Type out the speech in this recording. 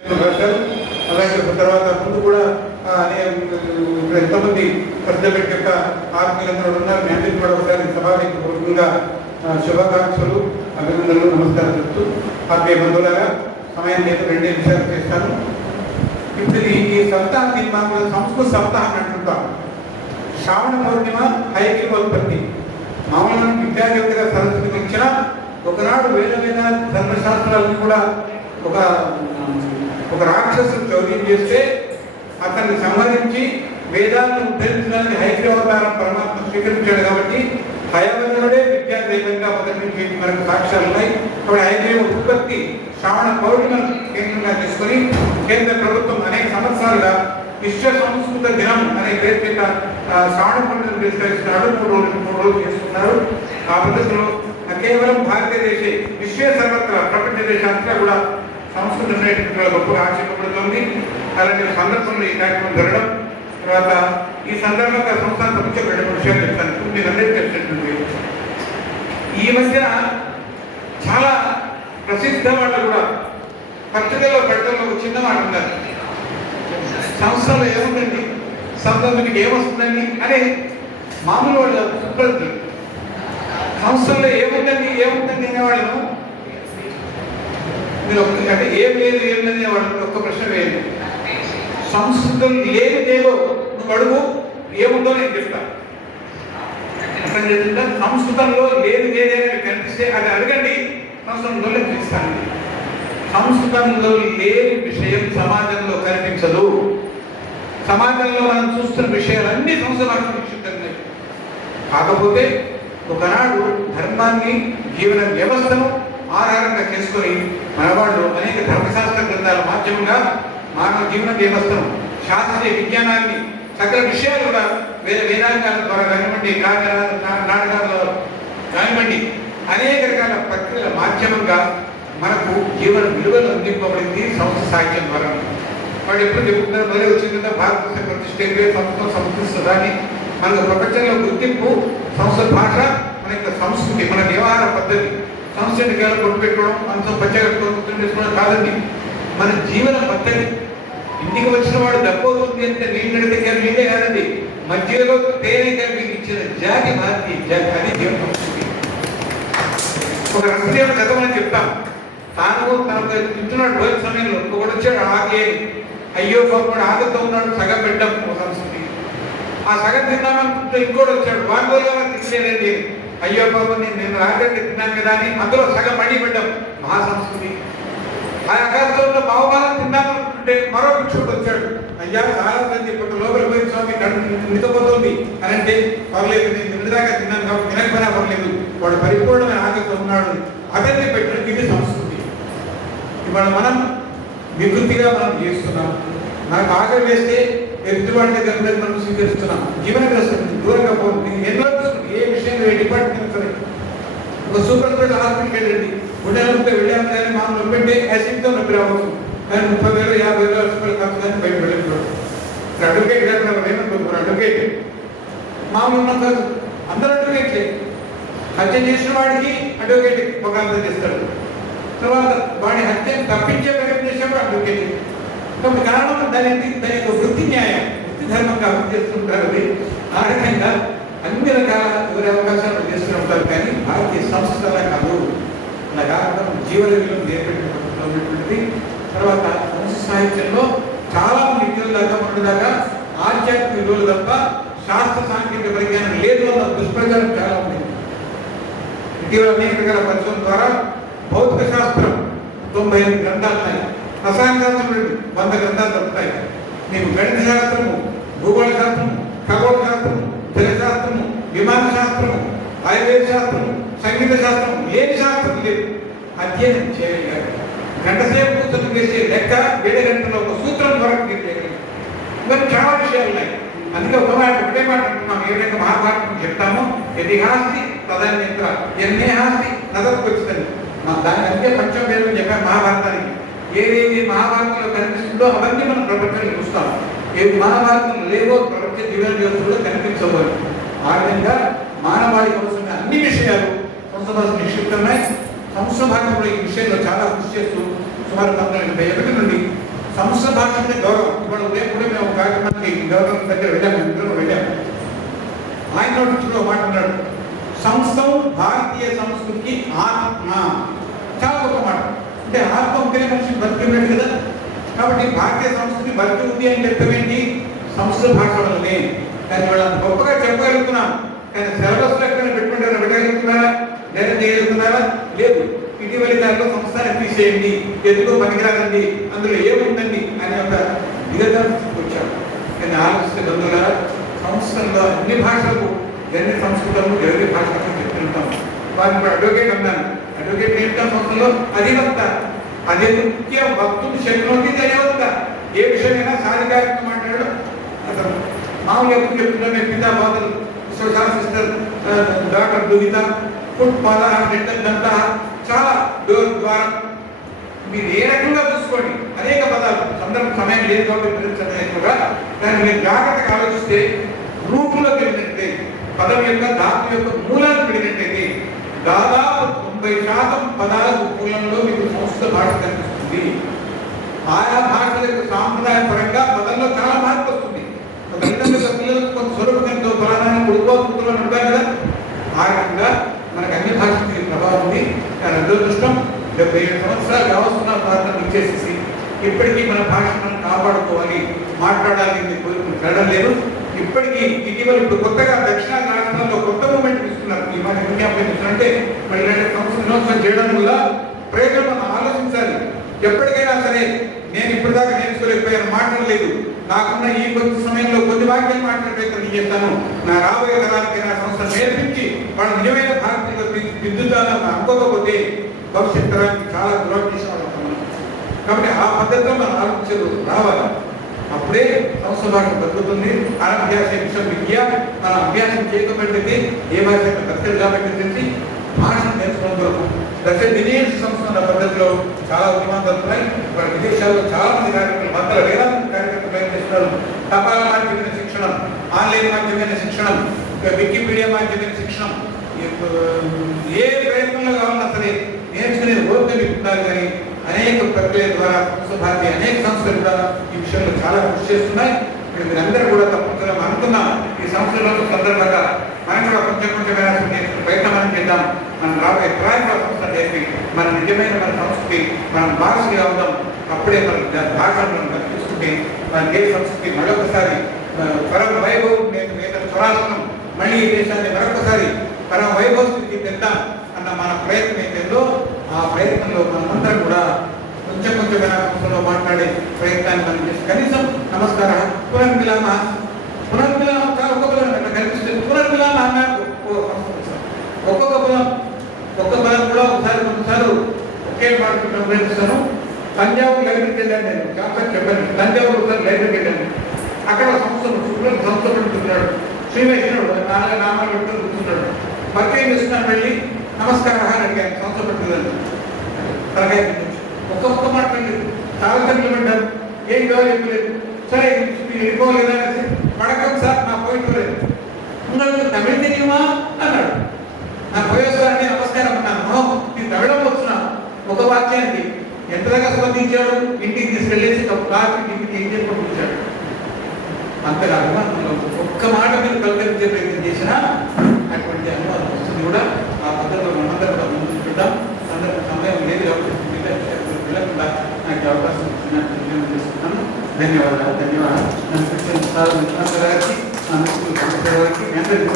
అలాగే తర్వాత ముందు కూడా ఎంతమంది ప్రజలకి యొక్క ఆత్మీయులందరూ ఉన్నారు. మీ అందరికీ కూడా ఒకసారి సభాపూర్వకంగా శుభాకాంక్షలు, అభినందనలు, నమస్కారం చెప్తూ ఆత్మీయ బంధువులారా సమయం లేదు, 2 నిమిషాలు చేస్తాను. ఇప్పుడు ఈ సప్తాహాన్ని మామూలు సంస్కృత సప్తాహం అంటుంటాం. శ్రావణ పౌర్ణిమ హైగ్రీవోత్పత్తి మామూలు విద్యాదేవతగా సరస్వతికి ఇచ్చిన ఒకనాడు వేల వేల ధర్మశాస్త్రాలను కూడా ఒక రాక్షసుడు చౌర్యం చేస్తే అతన్ని సంహరించి వేదాలను ఉద్ధరించడానికి హైగ్రీవతారం పరమాత్మ స్వీకరించాడు. కాబట్టి హయవనుడే విద్యాదైవంగా మొదటి నుంచి మనకు సాక్ష్యాలు ఉన్నాయి. కాబట్టి హైగ్రీవ ఉత్పత్తి శ్రావణ పౌర్ణిమను కేంద్రంగా తీసుకొని కేంద్ర ప్రభుత్వం అనేక సంవత్సరాలుగా విశ్వ సంస్కృత దినం అనే పేరు కింద శ్రావణ పౌర్ణిమను విస్తరిస్తున్నాడు. 3 రోజులు చేస్తున్నారు. ఆ పద్ధతిలో కేవలం భారతదేశ విశ్వ సర్వత్ర ప్రపంచ దేశాంతా కూడా సంస్కృత గొప్పగా ఆచరించబడుతుంది. అలాంటి సందర్భంలో ఈ కార్యక్రమం జరగడం తర్వాత ఈ సందర్భంగా సంస్థాన ప్రపంచం 2 విషయాలు చెప్తాను. మీరు అందరికీ తెలిసినటువంటి ఈ మధ్య చాలా ప్రసిద్ధ వాళ్ళు కూడా పత్రికల్లో పెట్టడంలో ఒక చిన్న మాట ఉన్నారు. సంస్థలో ఏముందండి, సంస్థకి ఏమొస్తుందండి అనే మామూలు వాళ్ళు సుప్రతి సంస్థల్లో ఏముందండి అనేవాళ్ళను మీరు అంటే ఏం లేదు ఏమిటనే వాళ్ళకి ఒక్క ప్రశ్న వేయండి. సంస్కృతం లేనిదేదో నువ్వు అడుగు, ఏముందో నేను చెప్తాను. అర్థం చేస్తుందా? సంస్కృతంలో లేనిదేదైనా కనిపిస్తే అది అడగండి, సంస్కృతంలో కనిపిస్తాను. సంస్కృతంలో లేని విషయం సమాజంలో కనిపించదు. సమాజంలో మనం చూస్తున్న విషయాలన్నీ సంస్కృతం నిక్షిప్తున్నాయి. కాకపోతే ఒకనాడు ధర్మాన్ని జీవన వ్యవస్థను ఆధారంగా చేసుకొని మనవాళ్ళు అనేక ధర్మశాస్త్ర గ్రంథాల మాధ్యమంగా మానవ జీవన వ్యవస్థను, శాస్త్రీయ విజ్ఞానాన్ని, సకల విషయాలు కూడా వేదాంగాల ద్వారా కానివ్వండి, నాటకాల కానివ్వండి, అనేక రకాల ప్రక్రియల మాధ్యమంగా మనకు జీవన విలువలు అందింపబడింది సంస్థ సాహిత్యం ద్వారా. వాడు ఎప్పుడు చెప్పుకుంటారు, మొదలై వచ్చింది కదా భారతదేశ ప్రతిష్ఠ సంస్కృతాన్ని మనకు ప్రపంచంలో గుర్తింపు సంస్కృత భాష, మన యొక్క సంస్కృతి, మన వ్యవహార పద్ధతి. సంస్కృతి కేవలం కొట్టు పెట్టుకోవడం, మనతో పచ్చగా కాదండి, మన జీవన పద్ధతి. ఇంటికి వచ్చిన వాడు దప్పవుతుంది అంటే నీళ్ళు దగ్గర నీళ్ళే కాదండి, మధ్యలో తేనె కలిపి ఇచ్చిన జాతి భారతీయ జాతి, అది జీవన సంస్కృతి. ఒక రసదేవుడు గతమని చెప్తాం. తాను తనకు తింటున్నాడు భోజన సమయంలో ఒకడు వచ్చాడు ఆగే, అయ్యో పాపడు ఆగతో ఉన్నాడు, సగం పెట్టాం ఒక సంస్కృతి. ఆ సగం తిన్నామనుకుంటే ఇంకోటి వచ్చాడు, వాడుకోగా తినలేదండి, అయ్యో పాప నేను రాత్రి తిన్నాను కదా అని అందులో సగం మళ్ళీ పెట్టాం, మహాసంస్కృతి. ఆ ఆకాశంలో బావబాలం తిన్నామనుకుంటే మరో భిక్షుడు వచ్చాడు, అయ్యా చాలా చెప్పి లోపల పోయిన స్వామి నిద్రపోతుంది అని అంటే పర్లేదు, నేను నిద్రదాకా తిన్నాను కాబట్టి తినకపోయినా పర్లేదు, వాడు పరిపూర్ణమైన ఆకలితో ఉన్నాడు, అతన్ని పెట్టడం ఇది సంస్కృతి. ఇవాళ మనం వికృతిగా మనం చేస్తున్నాం. నాకు ఆకలి వేస్తే ఎదుటివాడి దగ్గర మనం స్వీకరిస్తున్నాం. జీవన వ్యవస్థ దూరంగా పోతుంది. ఎన్నో ఏ విషయం ఏ డిపార్ట్మెంట్ సరే, ఒక సూపర్ స్పెషల్ హాస్పిటల్కి వెళ్ళండి, గుండె నొప్పి వెళ్ళాము కానీ మామూలు నొప్పి అంటే యాసిడ్తో నొప్పి రావచ్చు, కానీ 30,000 50,000 హాస్పిటల్ ఖర్చు కానీ బయట వెళ్ళిపోయాడు. అడ్వకేట్ లేకుండా ఏమనుకుంటున్నారు, అడ్వకేట్ మామూలు ఉన్న కాదు, అందరూ అడ్వకేట్లే. హత్య చేసిన వాడికి అడ్వకేట్ ఒక చేస్తాడు, తర్వాత వాడి హత్యను తప్పించే ప్రయత్నం చేసేవాడు అడ్వకేట్. కాబట్టి కారణం దాని యొక్క వృత్తి న్యాయం, వృత్తి ధర్మంగా అభివృద్ధి చేస్తుంటారు. ఆ రకంగా అన్ని రకాల ఎవరి అవకాశాలు చేస్తూ ఉంటారు. కానీ భారతీయ సంస్కృతి కాదు, అలాగా జీవన విలువలు నేర్పెట్టుకున్నటువంటిది. తర్వాత సంస్కృత సాహిత్యంలో చాలా విద్యలు దాకా ఉండదాకా ఆధ్యాత్మిక విలువలు తప్ప శాస్త్ర సాంకేతిక పరిజ్ఞానం లేదు అన్న దుష్ప్రచారం చాలా ఉంది. ఇటీవల అనేక రకాల పరిశోధన ద్వారా భౌతిక శాస్త్రం 98 గ్రంథాలు ఉన్నాయి, రసాయన శాస్త్రం 100 గ్రంథాలు దొరుకుతాయి. మీకు గణిత శాస్త్రము, భూగోళ శాస్త్రము, ఖగోళ శాస్త్రము, జలశాస్త్రము, విమాన శాస్త్రము, ఆయుర్వేద శాస్త్రము, సంగీత శాస్త్రం, ఏది శాస్త్రం లేదు. అధ్యయనం చేయగలిగారు. గంట సేపు కూర్చొని వేసే లెక్క 7 గంటల ఒక సూత్రం ద్వారా చేయగలిగారు. ఇవన్నీ చాలా విషయాలు ఉన్నాయి. అందుకే ఒకటే మాట అంటున్నాం, ఏ విధంగా మహాభారతం చెప్తామో, యదిహాస్తి తదన్యత్ర యన్నేహాస్తి నదత్కొచ్చిందని. దానికి అంతే పంచమేదని చెప్పాను మహాభారతానికి. ఏదేది మహాభారతంలో కనిపిస్తుందో అవన్నీ మనం ప్రపంచంలో చూస్తాం. ఏది మహాభారతంలో లేవో ప్రపంచ జీవన వ్యవస్థలో కనిపించవు. ఆ విధంగా మానవాళికి అవసరమైన అన్ని విషయాలు సంస్కృత భాష నిక్షిప్తున్నాయి. సంస్కృత భాషలో ఈ విషయంలో చాలా కృషి చేస్తూ సుమారు 1981 నుండి సంస్కృత భాష అంటే గౌరవం. ఇవాళ ఉదయం కూడా మేము ఒక కార్యక్రమానికి గౌరవం దగ్గర వెళ్ళాము. ఆయన నోటిలో మాట్లాడాడు, సంస్థం భారతీయ సంస్కృతికి ఆత్మ. చాలా గొప్ప మాట. అంటే ఆత్మ ఉంటేనే మనిషి బతికినట్టు కదా. కాబట్టి భారతీయ సంస్కృతి బతికి ఉంది అని చెప్పేంటి సంస్కృత భాష వల్లనే. కానీ వాళ్ళు అంత గొప్పగా చెప్పగలుగుతున్నాం, కానీ సిలబస్ ఎక్కడ పెట్టుకుంటారా, పెట్టగలుగుతున్నారా, లేదా చేయగలుగుతున్నారా? లేదు. ఇటీవలి దాంట్లో సంస్థాన్ని తీసేయండి, ఎందుకో పనికిరాదండి, అందులో ఏముందండి అని ఒక విధంగా వచ్చాడు. కానీ ఆలోచిస్తే బంధువులారా, సంస్కృతంలో అన్ని భాషలకు ఎన్ని సంస్కృతము ఎవరి భాషలకు చెప్తుంటాం. వారిని ఇప్పుడు అడ్వకేట్ అన్నాను. అడ్వకేట్ ఏంటో సంస్థలో అధివక్త, అదే ముఖ్య భక్తుడు శక్తి అధివక్త. ఏ విషయమైనా సాధికారికంగా మాట్లాడడం అతను మామూలు ఎప్పుడు చెప్తున్నా. మేము పితా బాధలు సోషల్ సిస్టర్ డాక్టర్ దుగిత ఫుడ్ పాద దంతా చాలా ద్వారా మీరు ఏ రకంగా చూసుకోండి. అనేక పదాలు సమయం లేదు కాబట్టి దాన్ని మీరు జాగ్రత్తగా ఆలోచిస్తే రూపులోకి వెళ్ళినట్టే, పదం యొక్క ధాతు యొక్క మూలాన్ని పెరిగినట్టయితే దాదాపు 90% పదాల మూలంలో మీకు సంస్కృత భాష కనిపిస్తుంది. ఆయా భాషల యొక్క సాంప్రదాయ పరంగా పదంలో చాలా మార్పు వస్తుంది. పిల్లలకు కొంత స్వరూపంతో ఫలానాన్ని ఉడుకోతులు అని ఉంటారు కదా. ఆ రకంగా మనకు అన్ని భాషల మీద ప్రభావం ఉంది. కానీ అదృష్టం 77 సంవత్సరాలు వ్యవస్థ భారతం ఇచ్చేసేసి ఇప్పటికీ మన భాషను మనం కాపాడుకోవాలి, మాట్లాడాలని కోరుకుంటడం లేదు. ఇప్పటికీ ఇటీవల ఇప్పుడు కొత్తగా దక్షిణాది రాష్ట్రాల్లో కొత్త మూమెంట్ తీసుకున్నారు. ఈ మాట విజ్ఞాపన అంటే మళ్ళీ 2 సంవత్సరాల దినోత్సవం చేయడం వల్ల ప్రజలు మనం ఆలోచించాలి. ఎప్పటికైనా సరే నేను ఇప్పటిదాకా నేర్చుకోలేకపోయాను, మాట్లాడలేదు. నాకున్న ఈ కొద్ది సమయంలో కొన్ని వాక్యాలు మాట్లాడేందుకు నేను చెప్తాను. నా రాబోయే తరానికి నా సంస్థ నేర్పించి వాళ్ళు నిజమైన భారతీయ విద్యుత్తాలను అనుకోకపోతే భవిష్యత్ తరానికి చాలా దురదృష్టం అవుతాం. కాబట్టి ఆ పద్ధతిలో మనం ఆలోచించదు రావాలి. అప్పుడే సంస్థ భాష బతుకుతుంది. అనాభ్యాస విద్య మన అభ్యాసం చేయకపోతే ఏ భాష బతకదు. కాబట్టి తెలిసి భాషను నేర్చుకోవడం దినేష్ సంస్థ పద్ధతిలో చాలా ఉద్యమాలు జరుగుతున్నాయి. ఇక్కడ విదేశాల్లో చాలా మంది కార్యక్రమాలు, వందల వేల మంది కార్యక్రమాలు ప్రయత్నిస్తున్నారు. తపాలా మాధ్యమైన శిక్షణ, ఆన్లైన్ మాధ్యమైన శిక్షణ, వికీపీడియా మాధ్యమైన శిక్షణ, ఏ ప్రయత్నంలో కావాలన్నా సరే నేర్చుకునే ఓపిక ఉండాలి. కానీ అనేక ప్రక్రియ ద్వారా భారతీయ అనేక సంస్థలు కూడా ఈ విషయంలో చాలా కృషి చేస్తున్నాయి. ఇప్పుడు మీరందరూ కూడా తప్పనిసరిగా అనుకున్నాం ఈ సంస్థల సందర్భంగా మనం కూడా కొంచెం ప్రయత్నం మనం చేద్దాం. మనం రాబోయే ప్రాయంగా సంస్థ నేర్పి మన నిజమైన మన సంస్కృతి మనం భాషగా అవుతాం. అప్పుడే మన భాషను మనం బతికిస్తుంటే మన దేశ సంస్కృతి మరొకసారి పరమ వైభవం స్వరాష్ట్రం మళ్ళీ ఈ దేశాన్ని మరొకసారి పరమ వైభవ స్థితికి తెద్దాం అన్న మన ప్రయత్నం ఏదైందో ఆ ప్రయత్నంలో మనమందరం కూడా కొంచెం సంస్థలో మాట్లాడే ప్రయత్నాన్ని మనం చేసి కనీసం నమస్కార పునర్మిలామ కనిపిస్తుంది. పునర్మిలామ అన్నారు ఒక్కొక్క పదం కూడా కొన్నిసార్లు ఒకే మాట్లాడటం ప్రయత్నిస్తాను. తంజావూరు లైబ్రరీకి వెళ్ళాను, నేను చాలా చెప్పాను. తంజావూరు ఒకసారి లైబ్రరీకి వెళ్ళాను. అక్కడ సంస్థ పెట్టుకున్నాడు, శ్రీవైష్ణవుడు 4 నామాలు పెట్టుకుని కూర్చున్నాడు. పరిచయం చేస్తున్నాను, వెళ్ళి నమస్కారం అని అడిగాను. సంస్థ పెట్టుకున్నాను. తరగతి ఒక్కొక్క మాట్లాడి చాలా గంటలు పెట్టారు. ఏం కావాలి చెప్పలేదు. సరే వెళ్ళిపోలేదా అనేసి వడకం సార్ నా పోయిపోలేదు. తమిళ తెలియమా అన్నాడు. నా పోయేసారి నమస్కారం అన్నాను. నేను తమిళం వస్తున్నా ఒక వాక్యానికి ఎంతగా స్పందించాడు. ఇంటికి తీసుకెళ్ళేసి కాఫీ ఇంటికి ఏం చెప్పి పంపించాడు. అంతగా అనుమానంలో ఒక్క మాట మీరు పలకరించే ప్రయత్నం చేసినా అటువంటి అనుమానం వస్తుంది కూడా. ఆ పద్ధతిలో మనందరం కూడా ముందుకు చూద్దాం. సమయం లేదు కాబట్టి వెళ్ళకుండా నాకు అవకాశం ఇస్తున్నాను. ధన్యవాదాలు. నన్ను సార్ గారికి, నా మిత్రులు గారికి, అందరికీ